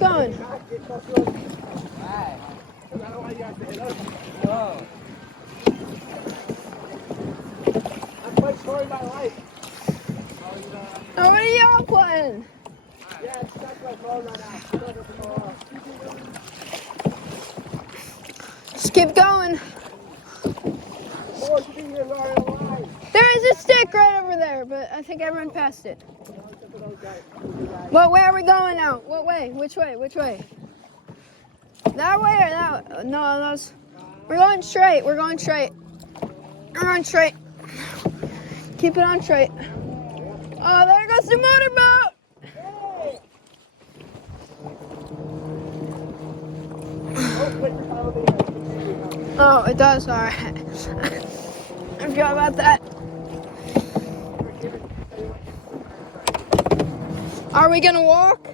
going. Oh, what are y'all playing? Just keep going. There is a stick right over there, but I think I ran past it. What way are we going now? What way? Which way? Which way? That way or that way? No, those. We're going straight. We're going straight. We're going straight. Keep it on straight. Oh, there goes the motorboat! Oh, it does. All right. I forgot about that. Are we gonna walk?